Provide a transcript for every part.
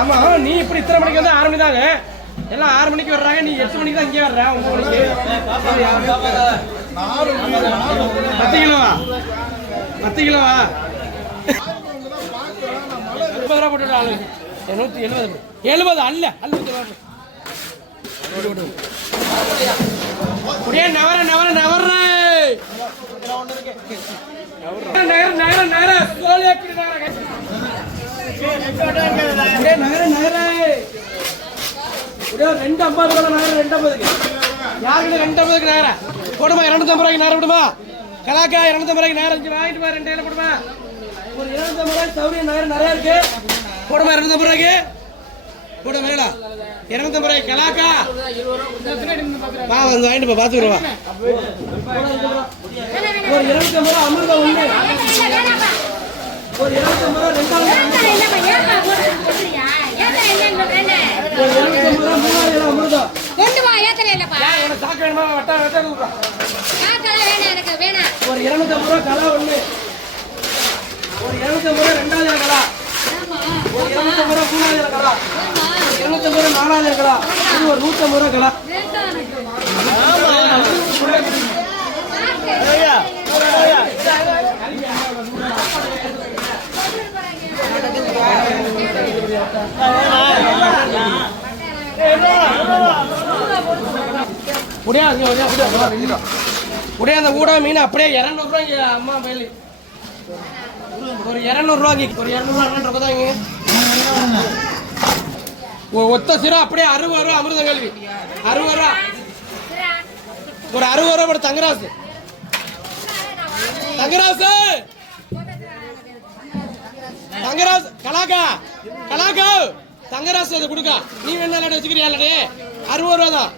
ஆமா நீ இப்படி இத்தனை மணிக்கு வந்து 6 மணி தாங்க எல்லாம் 6 மணிக்கு வர்றாங்க நீ 8 மணிக்கு தான் இங்கே வர்ற 9 மணிக்கு 10 கிலோவா 10 கிலோவா 30 ரூபா போட்டு ஆளு 170 அல்ல நவர நவர நவர நகர நகர நகர நகர நகர 250 நகர 250 யாருக்கு 250 நகர போடுமா 250 ரூபாய்க்கு நகர விடுமா கலாக்கா 250 ரூபாய்க்கு நகர வாங்கிட்டு போ 2 கிலோ போடுமா ஒரு 250 ரூபாய்க்கு சௌரியம் நகர நிறைய இருக்கு போடுமா 250 ரூபாய்க்கு போட மேலா 250 ரூபாய்க்கு கலாக்கா வா வந்து வாங்கிட்டு போ பாத்துருவா ஒரு 250 ரூபாய் அமிர்தம் ஒண்ணு ஒரு 250 ரூபாய் ரெண்டாவது அமிர்தம் சாக்கு வேணுமா வட்டா ஒரு 250 ரூபாய் கலா ஒண்ணு ஒரு 250 ரூபாய் ரெண்டாவது கலா ஒரு 250 ரூபாய் மூணாவது கலா 250 ரூபாய் நாலாவது கலா ஒரு 150 ரூபாய் கலா அந்த ஊடா மீன் அப்படியே 200 ரூபாய்க்கு அம்மா பயிலி ஒரு 200 ரூபாய்க்கு ஒரு 200 ரூபா தாங்க ஒத்த சிரா அப்படியே 60 ரூபா அமிர்த கல்வி 60 ரூபா ஒரு 60 ரூபா போட தங்கராசு தங்கராசு தங்கராசு கலாக்கா கலாக்கா தங்கராசு அதை கொடுக்க நீ வேணா வச்சுக்கிறியா 60 ரூபா தான்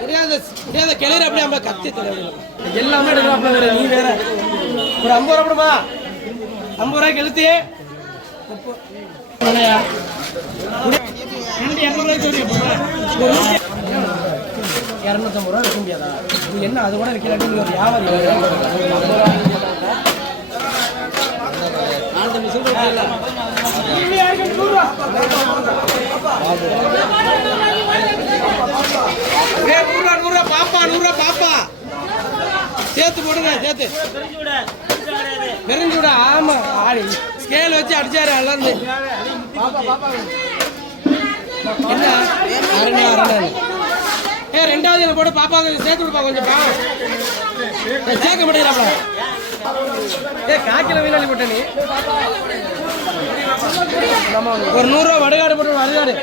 முடியாத முடியாத கிளறு அப்படியே நம்ம கத்தி எல்லாமே எடுக்கலாம் வேற நீ வேற ஒரு 50 ரூபா போடுமா 50 ரூபாய்க்கு எழுத்து 250 ரூபா வைக்க முடியாதா நீ என்ன அது கூட வைக்கிறாங்க ஒரு வியாபாரி பாப்பா 100 ரூபா பாப்பா சேர்த்து போடுங்க சேர்த்து பெருஞ்சூடா ஆமா ஆடி ஸ்கேல் வச்சு அடிச்சாரு அல்லந்து என்ன அரணா ரெண்டாவது போட்டு பாப்பா சேர்த்து கொடுப்பா கொஞ்சம் பாவம் சேர்க்க மாட்டேங்கிறாப்ல காக்கில வீணாளி போட்ட நீ ஒரு 100 ரூபா வடகாடு போட்டு வடகாடு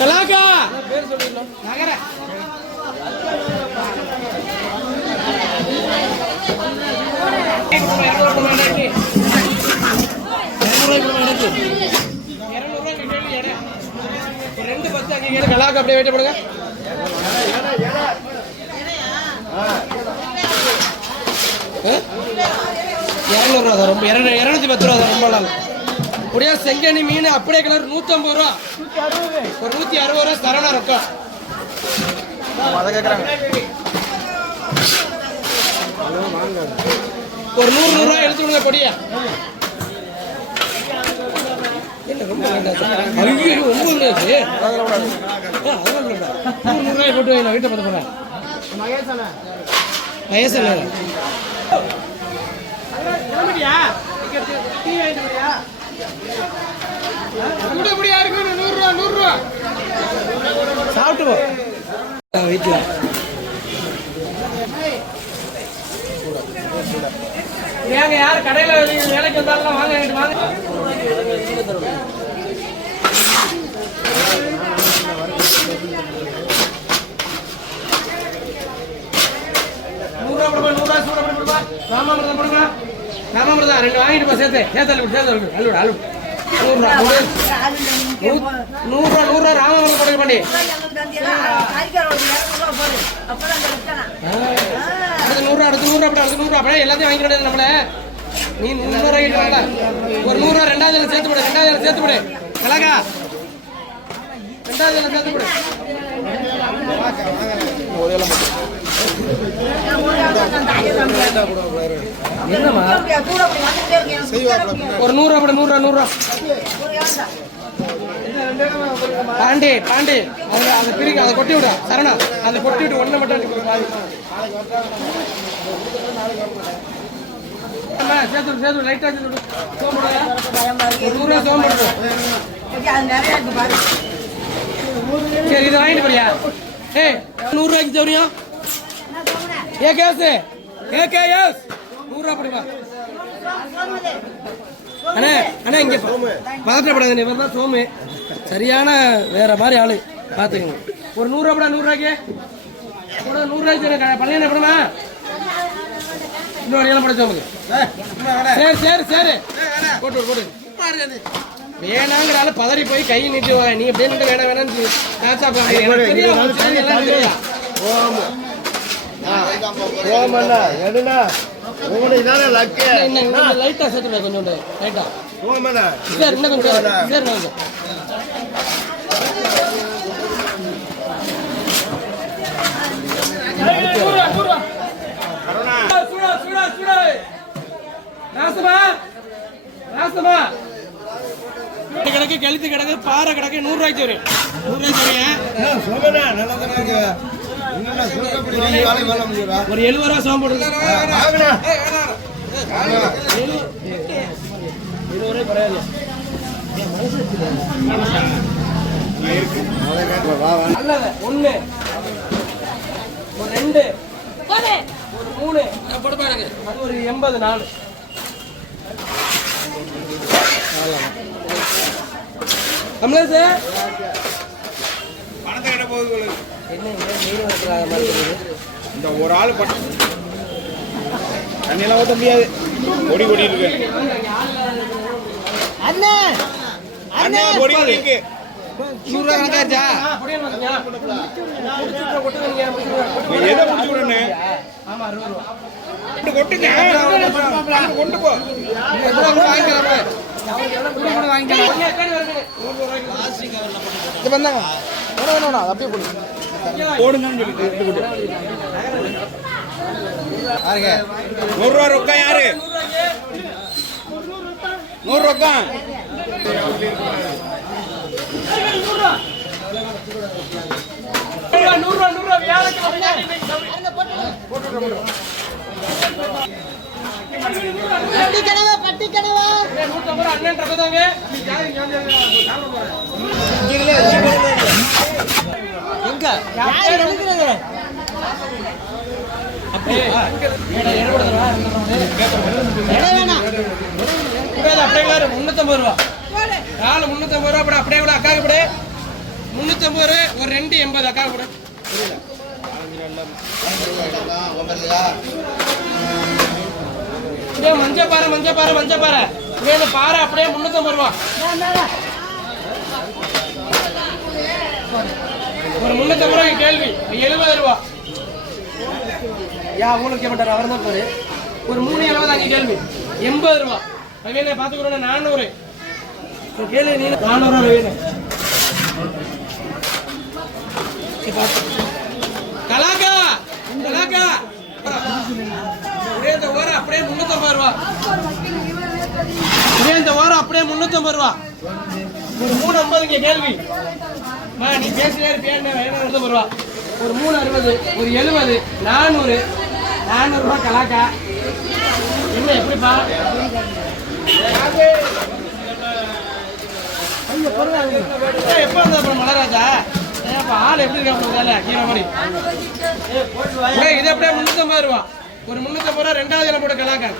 கலாக்கா பேர் சொல்லிடலாம் நகர கலாக்கா அப்படியே வெயிட் பண்ணுங்க 200 ரூபா தான் ரொம்ப 210 ரூபா தான் ரொம்ப நாள் அப்படியே செங்கனி மீன் அப்படியே கலர் 150 ரூபா ஒரு 160 ரூபா சரணா ரொக்கம் ஒரு 100 ரூபா எடுத்து விடுங்க பொடியா ரொம்ப 9 ரூபாய் போட்டு நான் வீட்டை பார்த்து போறேன் மகேசன் சாப்பிட்டு வீட்டில் ஏங்க யார் கடையில் வேலைக்கு வந்தாலும் வாங்க வாங்க ராமாமிரதம் போடுங்க ராமாமிரதம் 2 வாங்கிட்டு சேர்த்து அல்லுடு 100 ரூபா ராமாமிரதம் போடுங்க பண்ணி அடுத்து 100 ரூபா அடுத்து 100 ரூபா அடுத்து 100 ரூபா அப்படியே எல்லாத்தையும் வாங்கிக்க நம்மள நீ 100 ரூபாய்க்கு வாங்க ஒரு 100 ரூபா ரெண்டாவது சேர்த்து விடு கலாக்கா ரெண்டாவது சேர்த்து விடு என்னம்மா ஒரு 100 ரூபா 100 ரூபா பாண்டி பாண்டி அதை பிரிக்க அதை கொட்டி விட சரணா அதை கொட்டி விட்டு ஒண்ணு மட்டும் சேர்த்து சேர்த்து லைட்டா சேர்த்து சோம்பு 100 ரூபா சோம்பு சரி இதை வாங்கிட்டு போறியா ஏய் 100 ரூபாய்க்கு சௌரியம் ஏ கேஸ் 100 ரூபா போடுவா அண்ணே அண்ணே இங்க பதட்டப்படாது இவர் தான் சோமு சரியான வேற மாதிரி ஆளு பாத்துக்கங்க ஒரு 100 ரூபா 100 ரூபாய்க்கு 100 ரூபாய்க்கு பள்ளியான படமா இன்னொரு ஏழை பட சோமுக்கு சரி சரி சரி போட்டு போட்டு வேணாங்கிறால பதறி போய் கை நீட்டு நீ அப்படியே நின்று வேணாம் வேணாம்னு லைட்டா சேர்த்து கொஞ்சம் லைட்டா சரி இன்னும் கொஞ்சம் சரி கொஞ்சம் கிடக்கு கழுத்து கிடக்கு பாறை கிடக்கு 100 ரூபாய்க்கு வரும் 100 ரூபாய்க்கு ஒரு 70 ரூபா சோம்பு போடுங்க 20 ரூபாய் பரவாயில்ல நல்லது 1 ஒரு 2 ஒரு 3 போட்டு பாருங்க அது ஒரு 80 4 கமலேஷ் பணத்தை கிட்ட போகுது என்ன மீன் வைக்கிறாங்க மாதிரி இந்த ஒரு ஆள் தண்ணியெல்லாம் ஊற்ற முடியாது பொடி பொடி இருக்கு அண்ணா அண்ணா பொடி பொடி இருக்கு 100 ரூபா கணக்காச்சா எதை முடிச்சு விடுறேன்னு ஆமா 60 ரூபா கொட்டுங்க கொண்டு போ போடுங்கன்னு சொல்லிட்டு 100 ரூபா ரொக்கா யாரு 100 ரொக்கா அப்படியே கூட அக்காவுக்கு கூட 350 ஒரு 280 அக்காவுக்கு கூட மஞ்சப்பாறை மஞ்சப்பாறை மஞ்சப்பாறை பாறை அப்படியே 350 ரூபா ஒரு 350 ரூபாய்க்கு கேள்வி 70 ரூபா யா உங்களுக்கு கேட்டார் அவர் தான் பாரு ஒரு 370 அங்கே கேள்வி 80 ரூபா வேணே பார்த்துக்கிறோம் 400 கேள்வி நீ 400 ரூபா வேணும் கலாக்கா கலாக்கா இந்த ஓரம் அப்படியே 350 ரூபா இந்த ஓரம் அப்படியே 350 ரூபா ஒரு 350 கேள்வி நீ பேசினே இருப்பியா ரூபா ஒரு 360 ஒரு 70 400 ரூபா கலாக்கா என்ன எப்படிப்பா எப்போ இருந்தா மலராஜா ஆள் எப்படி இருக்கா கீழே மாதிரி இது அப்படியே 350 ரூபா ஒரு 350 ரூபா 2வது இடம் போட்ட கலாக்கா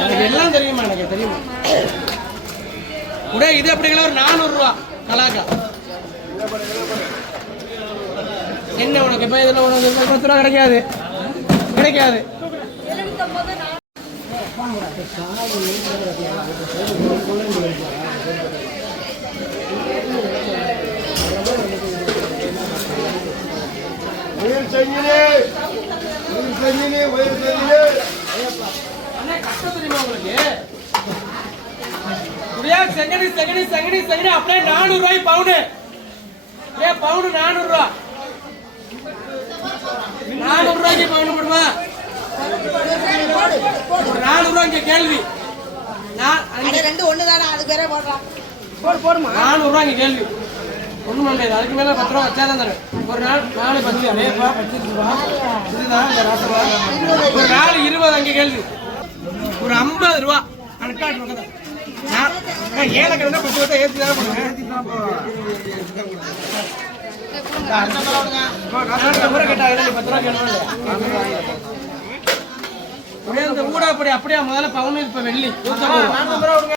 எனக்கு எல்லாம் தெரியுமா எனக்கு தெரியுமா கூட இது அப்படிங்களா ஒரு 400 ரூபா கலாக்கா என்ன உனக்கு இப்ப இதுல உனக்கு 10 ரூபா கிடைக்காது கிடைக்காது அப்படியே 400 ரூபாய் பவுனு பவுன் 400 ரூபா. 400 ரூபாய்க்கு பவுன் போடுமா? ஒரு 400 ரூபா இங்க கேள்வி. ரெண்டு ஒண்ணுதானா அது பேரே போடுறா. 400 ரூபா இங்க கேள்வி. ஒண்ணும் பண்ணல. அதுக்கு மேல 10 ரூபா வச்சாதான் தரேன். ஒரு நாள் 4 10 அதேப்பா 10 ரூபா. இதுதான் இந்த ராசவா. ஒரு நாள் 20 அங்க கேள்வி. ஒரு 50 ரூபா கணக்கா இருக்குது. நான் ஏலக்கடை 10 ரூபா ஏத்தி தான் பண்ணுவேன். அடுத்த முறை கேட்டாங்க 10 ரூபா கேட்கணும். இந்த ஊடா அப்படியே முதல்ல பவுன் இப்ப வெள்ளி 150 ரூபா.